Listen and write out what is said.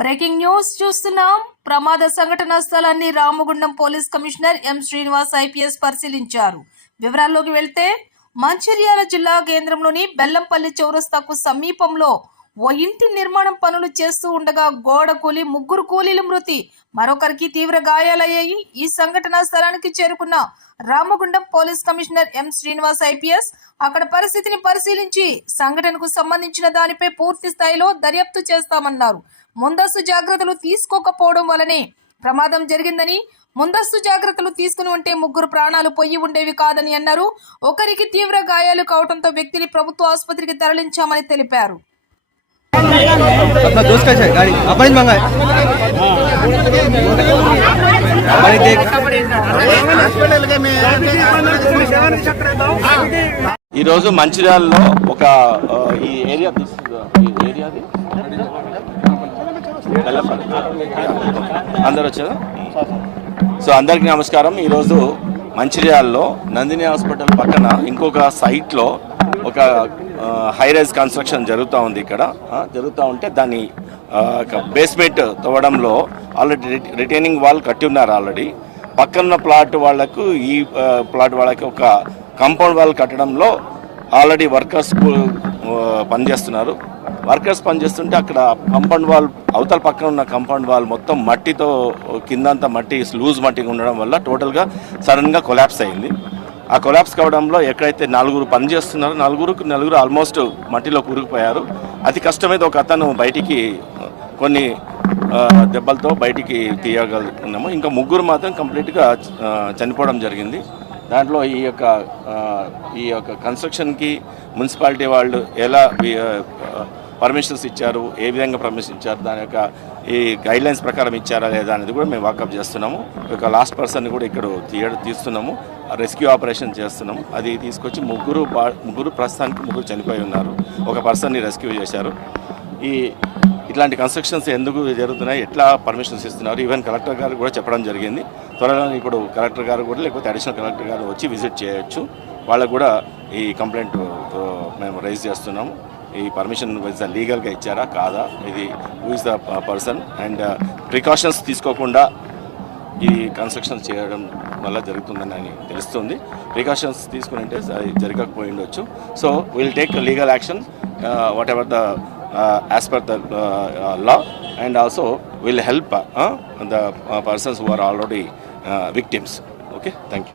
Breaking news చూస్తున్నాం. ప్రమాద సంఘటన స్థలాన్ని Ramagundam police commissioner M Srinivas IPS పరిశీలించారు. వివరాల్లోకి వెళ్తే మంచిర్యాల జిల్లా కేంద్రంలోని బెల్లంపల్లి చౌరస్తాకు సమీపంలో ఓ ఇంటి నిర్మాణం పనులు చేస్తూ ఉండగా గోడ కూలి ముగ్గురు కూలీలు మృతి. మరొకరికి తీవ్ర గాయాలయ్యాయి. ఈ సంఘటన స్థలానికి చేరుకున్న Ramagundam police commissioner M Srinivas IPS అక్కడ పరిస్థితిని పరిశీలించి సంఘటనకు సంబంధించిన దానిపై పూర్తి స్థాయిలో దర్యాప్తు చేస్తామన్నారు. ముందస్తు జాగ్రత్తలు తీసుకోకపోవడం వలనే ప్రమాదం జరిగిందని ముందస్తు జాగ్రత్తలు తీసుకుని ఉంటే ముగ్గురు ప్రాణాలు పొయ్యి ఉండేవి కాదని అన్నారు. ఒకరికి తీవ్ర గాయాలు కావడంతో వ్యక్తిని ప్రభుత్వ ఆసుపత్రికి తరలించామని తెలిపారు. ఈరోజు మంచిర్యాలలో ఒక ఈ ఏరియా ఏరియాది అందరు వచ్చారా? సో అందరికీ నమస్కారం. ఈరోజు మంచిర్యాలలో నందిని హాస్పిటల్ పక్కన ఇంకొక సైట్లో ఒక హై రైజ్ కన్స్ట్రక్షన్ జరుగుతూ ఉంది ఇక్కడ. జరుగుతూ ఉంటే దాన్ని బేస్మెంట్ తవ్వడంలో ఆల్రెడీ రిటైనింగ్ వాల్ కట్టి ఉన్నారు ఆల్రెడీ పక్కన ప్లాట్ వాళ్ళకు ఈ ప్లాట్ వాళ్ళకి ఒక కంపౌండ్ వాల్ కట్టడంలో ఆల్రెడీ వర్కర్స్ పనిచేస్తున్నారు. వర్కర్స్ పనిచేస్తుంటే అక్కడ కంపౌండ్ వాల్ అవతల పక్కన ఉన్న కంపౌండ్ వాల్ మొత్తం మట్టితో కిందంతా మట్టి లూజ్ మట్టిగా ఉండడం వల్ల టోటల్గా సడన్గా కొలాప్స్ అయింది. ఆ కొలాప్స్ కావడంలో ఎక్కడైతే నలుగురు పనిచేస్తున్నారో నలుగురు నలుగురు ఆల్మోస్ట్ మట్టిలో కూరుకుపోయారు అతి కష్టమైతే ఒక అతను బయటికి కొన్ని దెబ్బలతో బయటికి తీయగలుగుతున్నాము. ఇంకా ముగ్గురు మాత్రం కంప్లీట్గా చనిపోవడం జరిగింది. దాంట్లో ఈ యొక్క ఈ యొక్క కన్స్ట్రక్షన్కి మున్సిపాలిటీ వాళ్ళు ఎలా పర్మిషన్స్ ఇచ్చారు ఏ విధంగా పర్మిషన్ ఇచ్చారు దాని యొక్క ఈ గైడ్లైన్స్ ప్రకారం ఇచ్చారా లేదా అనేది కూడా మేము వాకప్ చేస్తున్నాము. ఒక లాస్ట్ పర్సన్ కూడా ఇక్కడ తీయ తీస్తున్నాము. రెస్క్యూ ఆపరేషన్ చేస్తున్నాము. అది తీసుకొచ్చి ముగ్గురు ముగ్గురు ప్రస్తుతానికి ముగ్గురు చనిపోయి ఉన్నారు. ఒక పర్సన్ని రెస్క్యూ చేశారు. ఈ ఇట్లాంటి కన్స్ట్రక్షన్స్ ఎందుకు జరుగుతున్నాయి? ఎట్లా పర్మిషన్స్ ఇస్తున్నారు? ఈవెన్ కలెక్టర్ గారు కూడా చెప్పడం జరిగింది. త్వరలో ఇప్పుడు కలెక్టర్ గారు కూడా లేకపోతే అడిషనల్ కలెక్టర్ గారు వచ్చి విజిట్ చేయొచ్చు. వాళ్ళకు కూడా ఈ కంప్లైంట్ మేము రైజ్ చేస్తున్నాము. ఈ పర్మిషన్ లీగల్గా ఇచ్చారా? కాదా? ఇది who is the person and precautions తీసుకోకుండా ఈ కన్స్ట్రక్షన్ చేయడం వల్ల జరుగుతుందని అని తెలుస్తుంది. ప్రికాషన్స్ తీసుకుని అంటే అది జరగకపోయి ఉండొచ్చు. So will take legal action whatever the as per the law and also will help the persons who are already victims okay thank you